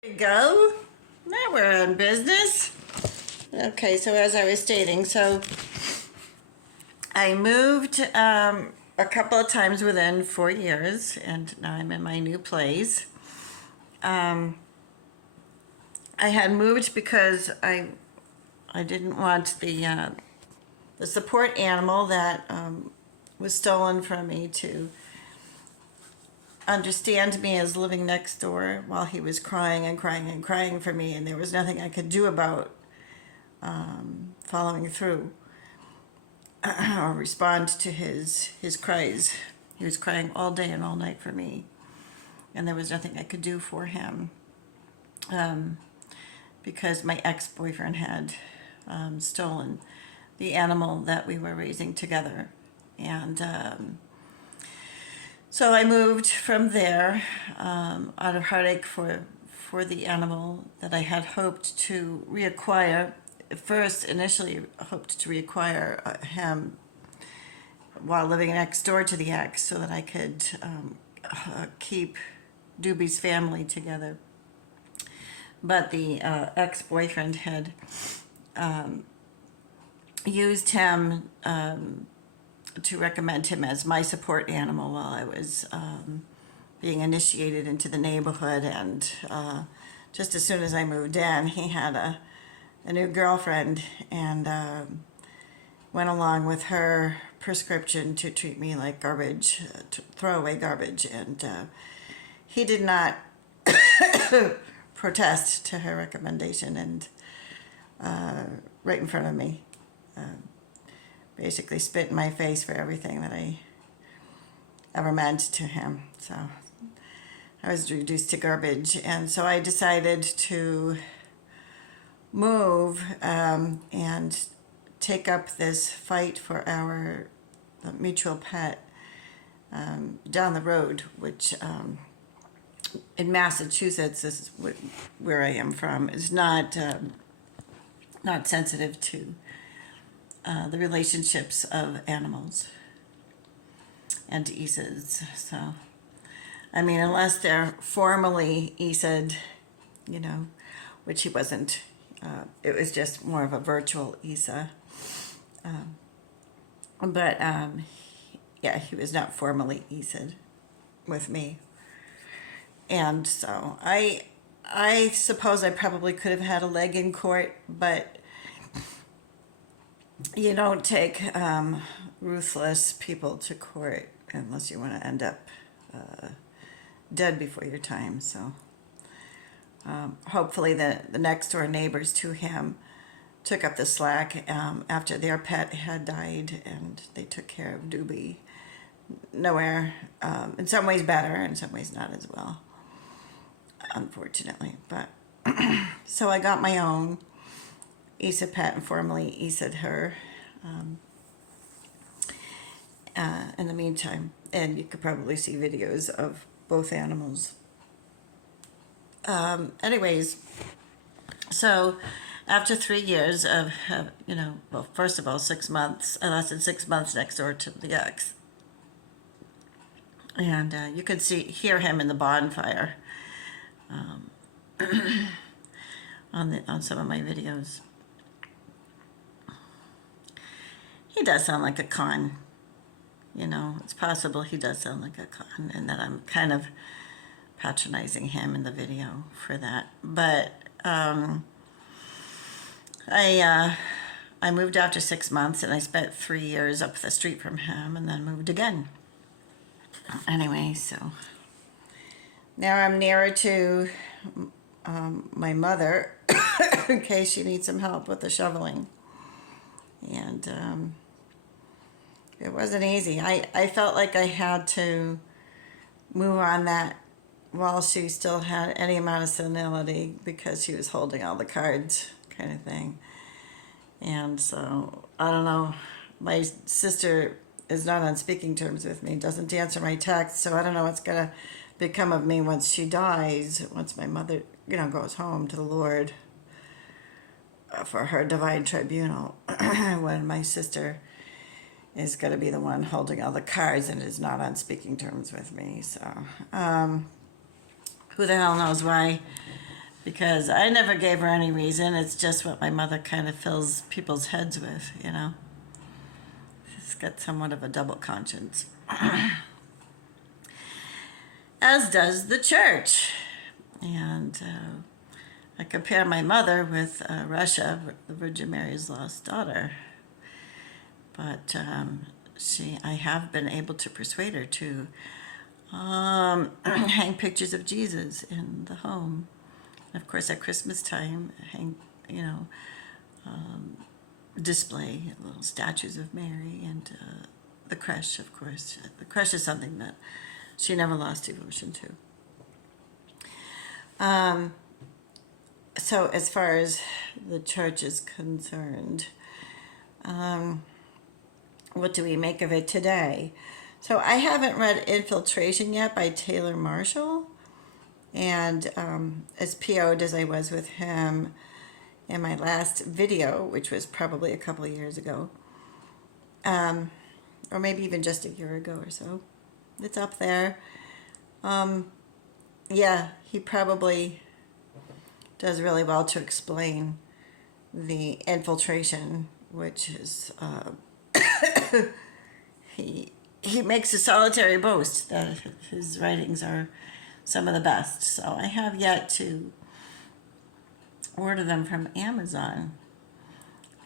There you go. Now we're on business. Okay, so as I was stating, so I moved a couple of times within 4 years, and now I'm in my new place. I had moved because I didn't want the support animal that was stolen from me to understand me as living next door while he was crying and crying and crying for me, and there was nothing I could do about following through or respond to his cries. He was crying all day and all night for me, and there was nothing I could do for him because my ex-boyfriend had stolen the animal that we were raising together. And so I moved from there out of heartache for the animal that I had hoped to reacquire. First, initially hoped to reacquire him while living next door to the ex so that I could keep Doobie's family together. But the ex-boyfriend had used him to recommend him as my support animal while I was being initiated into the neighborhood. And just as soon as I moved in, he had a new girlfriend and went along with her prescription to treat me like garbage, to throw away garbage. And he did not protest to her recommendation, and right in front of me basically spit in my face for everything that I ever meant to him. So I was reduced to garbage, and so I decided to move and take up this fight for our mutual pet down the road, which in Massachusetts, this is where I am from, is not sensitive to the relationships of animals and to ESAs. So, I mean, unless they're formally ESA'd, which he wasn't. It was just more of a virtual ESA. But yeah, he was not formally ESA'd with me. And so I suppose I probably could have had a leg in court, but you don't take ruthless people to court unless you want to end up dead before your time. So hopefully the next door neighbors to him took up the slack after their pet had died, and they took care of Doobie. Nowhere, in some ways better, in some ways not as well, unfortunately. But so I got my own ESA pet and formally ESA'd her in the meantime. And you could probably see videos of both animals. Anyways, so after 3 years of, well, first of all, 6 months, I lasted 6 months next door to the ex. And you could hear him in the bonfire on some of my videos. He does sound like a con. It's possible he does sound like a con, and that I'm kind of patronizing him in the video for that. But I moved after 6 months, and I spent 3 years up the street from him, and then moved again. Anyway, so now I'm nearer to my mother in case she needs some help with the shoveling. And it wasn't easy. I felt like I had to move on that while she still had any amount of senility, because she was holding all the cards, kind of thing. And so, I don't know, my sister is not on speaking terms with me, doesn't answer my texts, so I don't know what's going to become of me once she dies, once my mother, goes home to the Lord for her divine tribunal, when my sister is going to be the one holding all the cards and is not on speaking terms with me. So, who the hell knows why because I never gave her any reason. It's just what my mother kind of fills people's heads with, you know. She's got somewhat of a double conscience. As does the church. And I compare my mother with Russia, the Virgin Mary's lost daughter. But I have been able to persuade her to hang pictures of Jesus in the home. And of course, at Christmas time, hang, you know, display little statues of Mary and the creche, of course. The creche is something that she never lost devotion to. So as far as the church is concerned, what do we make of it today? So I haven't read Infiltration yet by Taylor Marshall. And as PO'd as I was with him in my last video, which was probably a couple of years ago, or maybe even just a year ago or so, it's up there. Yeah, he probably does really well to explain the infiltration, which is he makes a solitary boast that his writings are some of the best. So I have yet to order them from Amazon,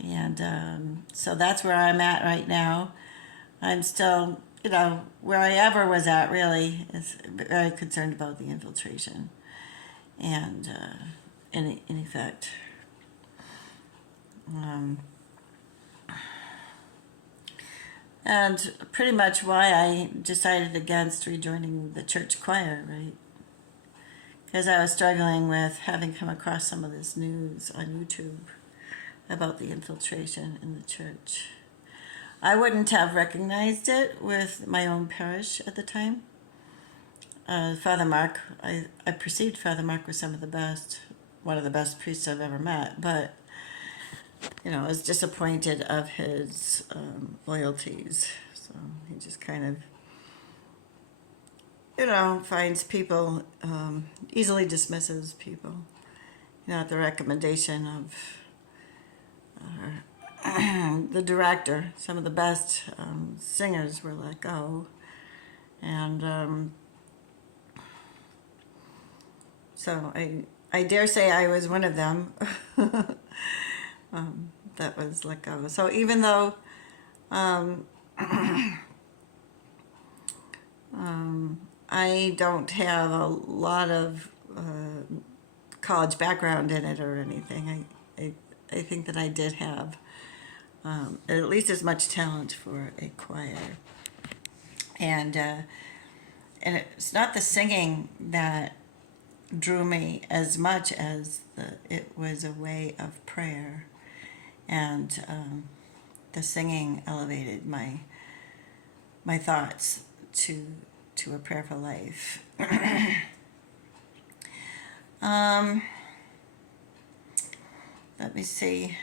and so that's where I'm at right now. I'm still, you know, where I ever was at really is very concerned about the infiltration, and in effect. And pretty much why I decided against rejoining the church choir, right? Because I was struggling with having come across some of this news on YouTube about the infiltration in the church. I wouldn't have recognized it with my own parish at the time. Father Mark, I perceived Father Mark was one of the best priests I've ever met, but you know, I was disappointed of his loyalties. So he just kind of, you know, finds people, easily dismisses people, you know, at the recommendation of the director. Some of the best singers were let go. And so I dare say I was one of them. That was let go. So even though I don't have a lot of college background in it or anything, I think that I did have at least as much talent for a choir. And it's not the singing that drew me as much as it was a way of prayer, and the singing elevated my thoughts to a prayerful life. Let me see.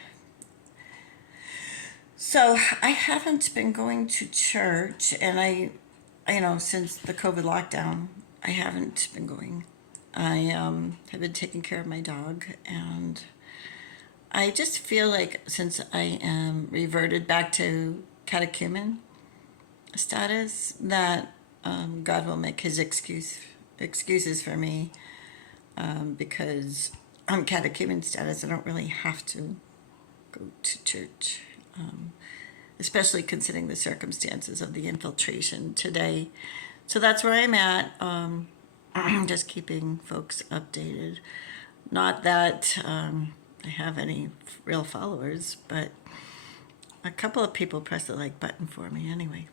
So I haven't been going to church, and you know, since the COVID lockdown, I haven't been going. I have been taking care of my dog, and I just feel like since I am reverted back to catechumen status, that God will make his excuses for me, because I'm catechumen status. I don't really have to go to church, especially considering the circumstances of the infiltration today. So that's where I'm at. Just keeping folks updated. Not that I have any real followers, but a couple of people press the like button for me anyway.